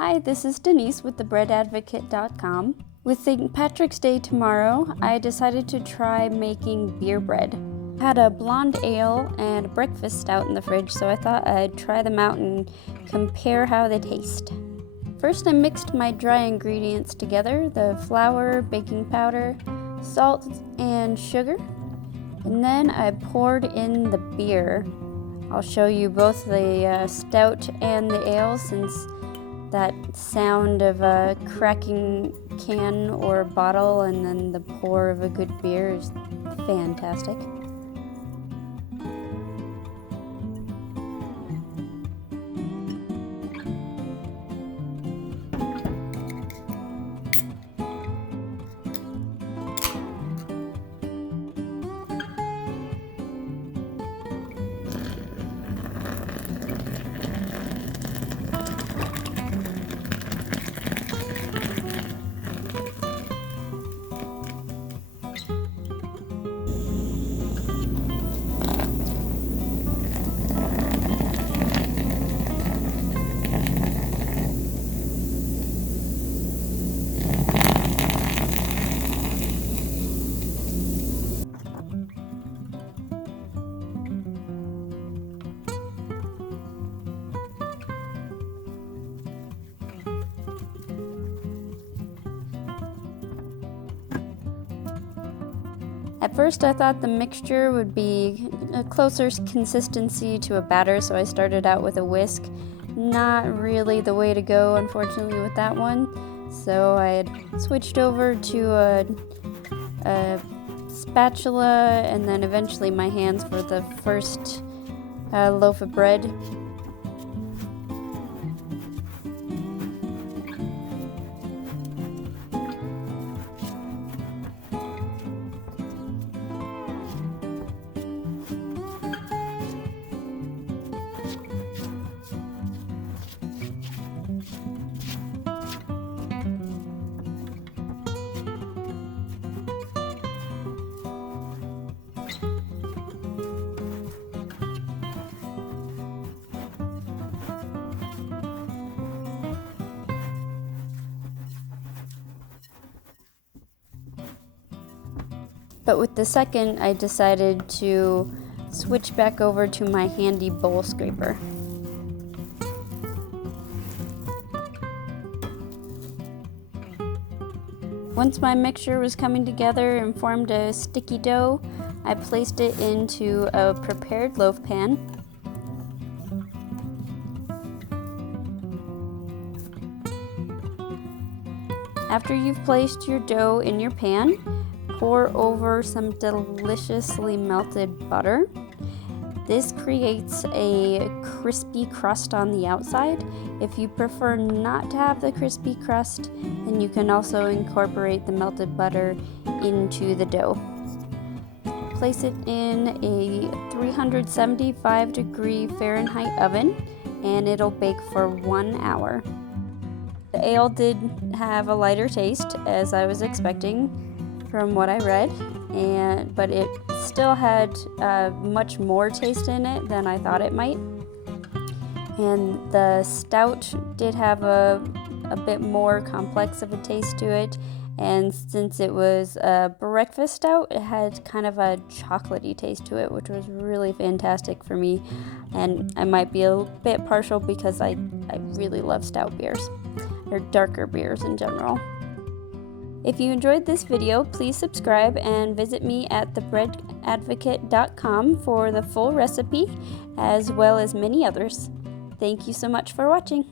Hi, this is Denise with thebreadadvocate.com. With St. Patrick's Day tomorrow, I decided to try making beer bread. I had a blonde ale and a breakfast stout in the fridge, so I thought I'd try them out and compare how they taste. First, I mixed my dry ingredients together, the flour, baking powder, salt, and sugar. And then I poured in the beer. I'll show you both the stout and the ale, since that sound of a cracking can or bottle and then the pour of a good beer is fantastic. At first I thought the mixture would be a closer consistency to a batter, so I started out with a whisk. Not really the way to go, unfortunately, with that one. So I had switched over to a spatula and then eventually my hands for the first loaf of bread. But with the second, I decided to switch back over to my handy bowl scraper. Once my mixture was coming together and formed a sticky dough, I placed it into a prepared loaf pan. After you've placed your dough in your pan, pour over some deliciously melted butter. This creates a crispy crust on the outside. If you prefer not to have the crispy crust, then you can also incorporate the melted butter into the dough. Place it in a 375-degree Fahrenheit oven, and it'll bake for 1 hour. The ale did have a lighter taste, as I was expecting from what I read, but it still had much more taste in it than I thought it might. And the stout did have a bit more complex of a taste to it, and since it was a breakfast stout, it had kind of a chocolatey taste to it, which was really fantastic for me. And I might be a bit partial because I really love stout beers, or darker beers in general. If you enjoyed this video, please subscribe and visit me at thebreadadvocate.com for the full recipe, as well as many others. Thank you so much for watching.